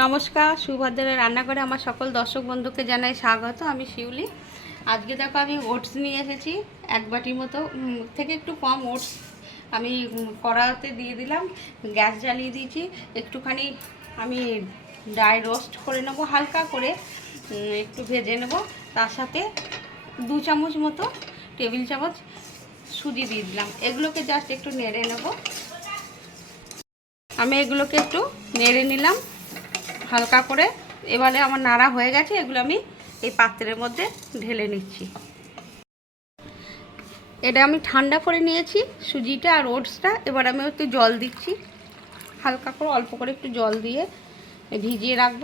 নমস্কার, সুভদ্রের রান্নাঘরে আমার সকল দর্শক বন্ধুকে জানাই স্বাগত, আমি শিউলি। আজকে দেখো আমি ওটস নিয়ে এসেছি, এক বাটির মতো থেকে একটু কম ওটস আমি কড়াতে দিয়ে দিলাম, গ্যাস জ্বালিয়ে দিয়েছি, একটুখানি আমি ড্রাই রোস্ট করে নেব, হালকা করে একটু ভেজে নেব, তার সাথে দু চামচ মতো টেবিল চামচ সুজি দিয়ে দিলাম, এগুলোকে জাস্ট একটু নেড়ে নেব। আমি এগুলোকে একটু নেড়ে নিলাম হালকা করে এবারে আমার নাড়া হয়ে গেছে, এগুলো আমি এই পাত্রের মধ্যে ঢেলে নিচ্ছি। এটা আমি ঠান্ডা করে নিয়েছি, সুজিটা আর ওটসটা, এবার আমি একটু জল দিচ্ছি। হালকা করে, অল্প করে একটু জল দিয়ে ভিজিয়ে রাখব।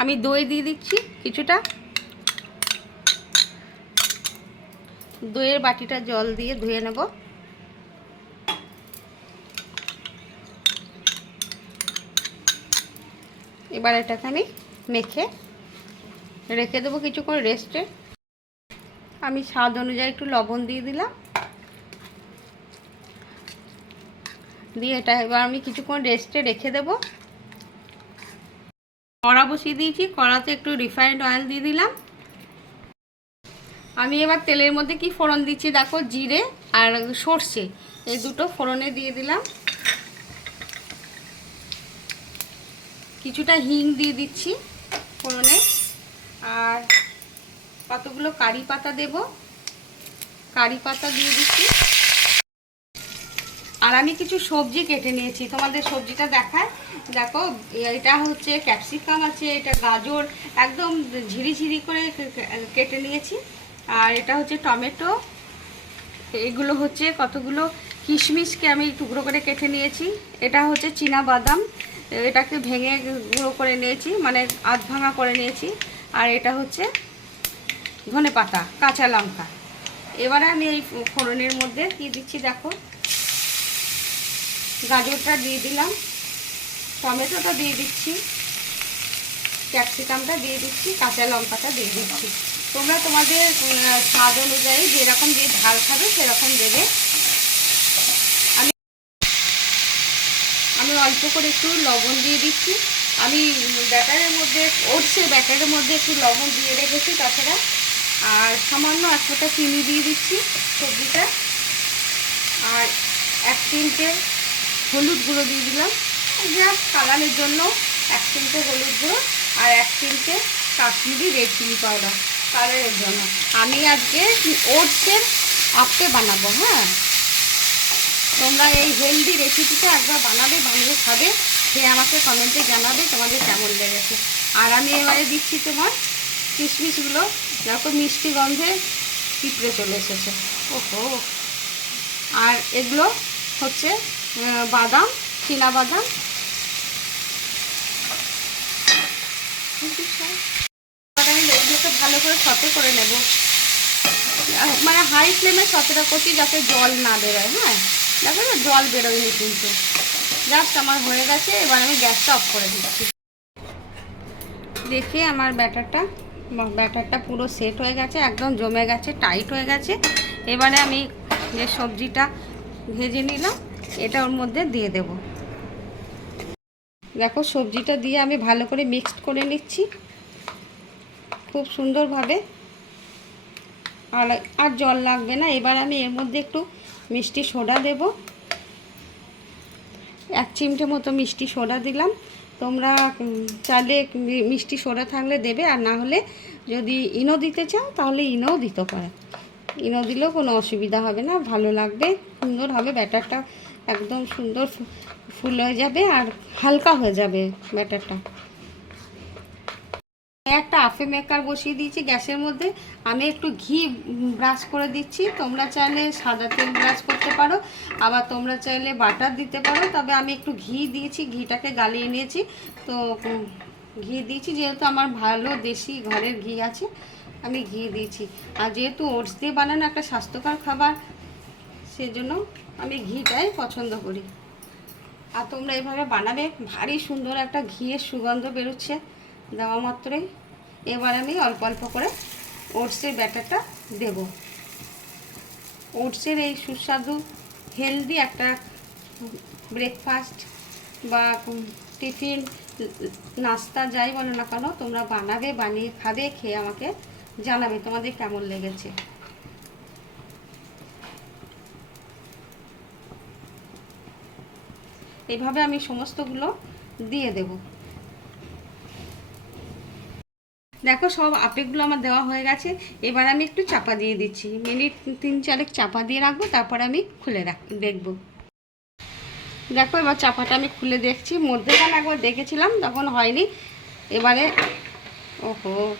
আমি দই দিয়ে দিচ্ছি কিছুটা। দইয়ের বাটিটা জল দিয়ে ধুয়ে নেব। এবার এটাকে আমি মেখে রেখে দেবো কিছুক্ষণ রেস্টে। আমি স্বাদ অনুযায়ী একটু লবণ দিয়ে দিলাম। দিয়ে এটা এবার আমি কিছুক্ষণ রেস্টে রেখে দেবো। কড়া বসিয়ে দিয়েছি, কড়াতে একটু রিফাইন্ড অয়েল দিয়ে দিলাম। আমি এবার তেলের মধ্যে কি ফোড়ন দিচ্ছি দেখো, জিরে আর সর্ষে। এই দুটো ফোড়নে দিয়ে দিলাম। কিছুটা হিং দিয়ে দিচ্ছি ফোড়নে। আর কতগুলো কারি পাতা দেব? কারি পাতা দিয়ে দিচ্ছি। আর আমি কিছু সবজি কেটে নিয়েছি। তোমাদের সবজিটা দেখায়। দেখো, এটা হচ্ছে ক্যাপসিকাম আছে, এটা গাজর, একদম ঝিরিঝিরি করে কেটে নিয়েছি। আর এটা হচ্ছে টমেটো। এগুলো হচ্ছে কতগুলো কিশমিশকে আমি টুকরো করে কেটে নিয়েছি। এটা হচ্ছে চীনা বাদাম। এটাকে ভেঙে গুঁড়ো করে নিয়েছি মানে আধ ভাঙা করে নিয়েছি। আর এটা হচ্ছে ধনে পাতা, কাঁচা লঙ্কা। এবারে আমি এই ফোড়নের মধ্যে দিয়ে দিচ্ছি, দেখো। গাজরটা দিয়ে দিলাম, টমেটোটা দিয়ে দিচ্ছি, ক্যাপসিকামটা দিয়ে দিচ্ছি, কাঁচা লঙ্কাটা দিয়ে দিচ্ছি। তোমরা তোমাদের স্বাদ অনুযায়ী যেরকম যে ঝাল খাবে, সেরকম দেবে আমি আমি অল্প করে একটু লবণ দিয়ে দিচ্ছি। আমি ব্যাটারের মধ্যে, ওটসের ব্যাটারের মধ্যে একটু লবণ দিয়ে রেখেছি তাছাড়া। আর সামান্য এক ফোঁটা চিনি দিয়ে দিচ্ছি সবজিটা। আর এক তিনটে হলুদ গুঁড়ো দিয়ে দিলাম। জাস্ট কালারের জন্য এক তিনটে হলুদ গুঁড়ো আর এক তিনটে কাশ্মীরি রেড চিলি পাউডার কালারের জন্য। আমি আজকে ওটসের আপে বানাবো হ্যাঁ? তোমরা এই হেলদি রেসিপিটা একবার বানাবে, বানিয়ে খাবে। সে আমাকে কমেন্টে জানাবে তোমাদের কেমন লেগেছে। আর আমি এবারে দিচ্ছি তোমার কিশমিশগুলো। যত মিষ্টি গন্ধে পিঁপড়ে চলে এসেছে। ওহো! আর এগুলো হচ্ছে বাদাম, চীনা বাদাম। আমি ভালো করে সতে করে নেব। মানে হাই ফ্লেমে সতেটা করছি যাতে জল না বেরোয় হ্যাঁ? দেখো না, জল বেরোয়নি কিন্তু। জাস্ট আমার হয়ে গেছে, এবার আমি গ্যাসটা অফ করে দিচ্ছি। দেখি আমার ব্যাটারটা। ব্যাটারটা পুরো সেট হয়ে গেছে, একদম জমে গেছে টাইট হয়ে গেছে। এবারে আমি যে সবজিটা ভেজে নিলাম, এটা ওর মধ্যে দিয়ে দেব। দেখো, সবজিটা দিয়ে আমি ভালো করে মিক্সড করে নিচ্ছি। খুব সুন্দরভাবে। আর আর জল লাগবে না। এবার আমি এর মধ্যে একটু মিষ্টি সোডা দেব। এক চিমটে মতো মিষ্টি সোডা দিলাম। তোমরা চাইলে মিষ্টি সোডা থাকলে দেবে, আর না হলে যদি ইনো দিতে চাও, তাহলে ইনোও দিতে পারে। ইনো দিলেও কোনো অসুবিধা হবে না, ভালো লাগবে, সুন্দর হবে, ব্যাটারটা একদম সুন্দর ফুল হয়ে যাবে, আর হালকা হয়ে যাবে ব্যাটারটা। একটা আফে মেকার বসিয়ে দিয়েছি গ্যাসের মধ্যে। আমি একটু ঘি ব্রাশ করে দিচ্ছি। তোমরা চাইলে সাদা তেল ব্রাশ করতে পারো, আবার তোমরা চাইলে বাটার দিতে পারো। তবে আমি একটু ঘি দিয়েছি, ঘিটাকে গালিয়ে নিয়েছি। তো ঘি দিয়েছি, যেহেতু আমার ভালো দেশি ঘরের ঘি আছে, আমি ঘি দিয়েছি। আর যেহেতু ওটস দিয়ে বানানো একটা স্বাস্থ্যকর খাবার, সেজন্য আমি ঘিটাই পছন্দ করি। আর তোমরা এভাবে বানাবে, ভারী সুন্দর একটা ঘিয়ের সুগন্ধ বেরোচ্ছে। দেওয়া মাত্রই। এবার আমি অল্প অল্প করে ওটসের ব্যাটারটা দেব। ওটসের এই সুস্বাদু, হেলদি একটা ব্রেকফাস্ট বা টিফিন, নাস্তা যাই বলো না কেন, তোমরা বানাবে, বানিয়ে খাবে, খেয়ে আমাকে জানাবে তোমাদের কেমন লেগেছে। এভাবে আমি সমস্তগুলো দিয়ে দেব। দেখো সব আপেলগুলো আমার দেওয়া হয়ে গেছে। এবার আমি একটু চাপা দিয়ে দিচ্ছি। মিনিট তিন চারেক চাপা দিয়ে রাখব, তারপর আমি খুলে রাখ দেখব। দেখো এবার চাপাটা আমি খুলে দেখছি। মধ্যেখানে একবার দেখেছিলাম, তখন হয়নি। এবারে ওহো,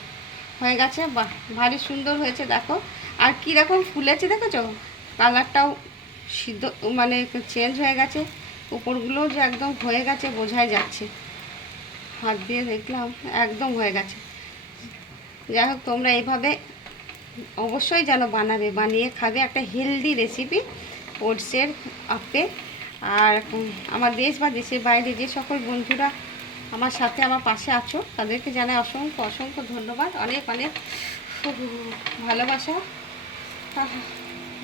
হয়ে গেছে। বাহ, ভারী সুন্দর হয়েছে, দেখো। আর কীরকম ফুলেছে দেখেছ? কালারটাও সিদ্ধ মানে চেঞ্জ হয়ে গেছে। উপরগুলো যে একদম হয়ে গেছে, বোঝাই যাচ্ছে। হাত দিয়ে দেখলাম, একদম হয়ে গেছে। যাই হোক, তোমরা এইভাবে অবশ্যই যেন বানাবে, বানিয়ে খাবে। একটা হেলদি রেসিপি ওটসের আপে। আর আমার দেশ বা দেশের বাইরে যে সকল বন্ধুরা আমার সাথে, আমার পাশে আছো, তাদেরকে জানাই অসংখ্য অসংখ্য ধন্যবাদ। অনেক অনেক খুব ভালোবাসা।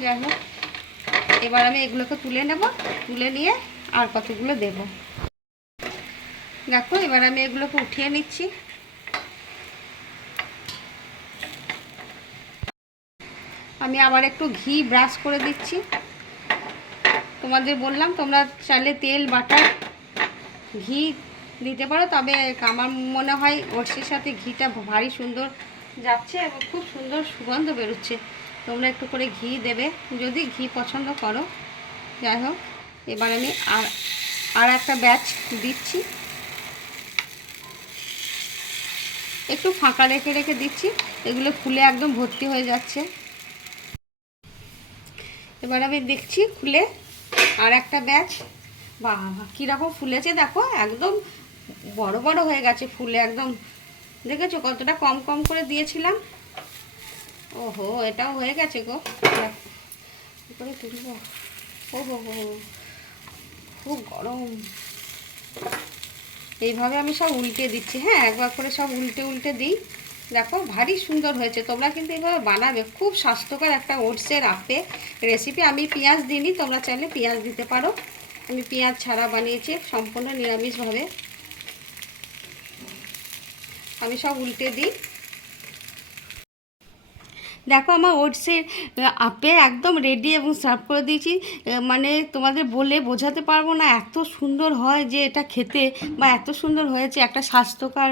যাই হোক, এবার আমি এগুলোকে তুলে নেব, তুলে নিয়ে আর কতগুলো দেব। দেখো, এবার আমি এগুলোকে উঠিয়ে নিচ্ছি। আমি আবার একটু ঘি ব্রাশ করে দিচ্ছি। তোমাদের বললাম তোমরা চাইলে তেল, বাটার, ঘি দিতে পারো, তবে আমার মনে হয় ওটসের সাথে ঘিটা ভারী সুন্দর যাচ্ছে এবং খুব সুন্দর সুগন্ধ বেরোচ্ছে। তোমরা একটু করে ঘি দেবে, যদি ঘি পছন্দ করো। যাই হোক, এবার আমি আর আর একটা ব্যাচ দিচ্ছি। একটু ফাঁকা রেখে রেখে দিচ্ছি, এগুলো ফুলে একদম ভর্তি হয়ে যাচ্ছে। এবার আমি দেখছি খুলে আর একটা ব্যাচ। বাবা, কীরকম ফুলেছে দেখো, একদম বড় বড় হয়ে গেছে ফুলে, একদম। দেখেছ কতটা কম কম করে দিয়েছিলাম? ওহো, এটাও হয়ে গেছে গো। করে তুলবো। ও হো হো। খুব গরম। এইভাবে আমি সব উল্টে দিচ্ছি হ্যাঁ একবার করে সব উল্টে উল্টে দিই। দেখো, ভারী সুন্দর হয়েছে। তোমরা কিন্তু এইভাবে বানাবে। খুব স্বাস্থ্যকর একটা ওটসের আপে রেসিপি আমি পেঁয়াজ দিইনি, তোমরা চাইলে পেঁয়াজ দিতে পারো। আমি পেঁয়াজ ছাড়া বানিয়েছি, সম্পূর্ণ নিরামিষভাবে। আমি সব উল্টে দিই। দেখো আমার ওটসের আপে একদম রেডি এবং সার্ভ করে দিয়েছি। মানে তোমাদের বলে বোঝাতে পারব না, এত সুন্দর হয় যে এটা খেতে বা এত সুন্দর হয়েছে, একটা স্বাস্থ্যকর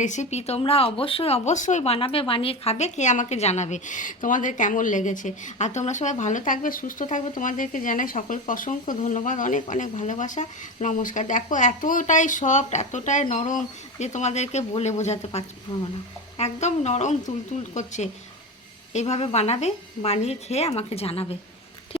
রেসিপি তোমরা অবশ্যই অবশ্যই বানাবে, বানিয়ে খাবে, খেয়ে আমাকে জানাবে তোমাদের কেমন লেগেছে। আর তোমরা সবাই ভালো থাকবে, সুস্থ থাকবে, তোমাদেরকে জানাই সকলকে অসংখ্য ধন্যবাদ, অনেক অনেক ভালোবাসা, নমস্কার। দেখো এতটাই সফট এতটাই নরম যে তোমাদেরকে বলে বোঝাতে পারব না, একদম নরম, তুলতুল করছে। এইভাবে বানাবে বানিয়ে খেয়ে আমাকে জানাবে।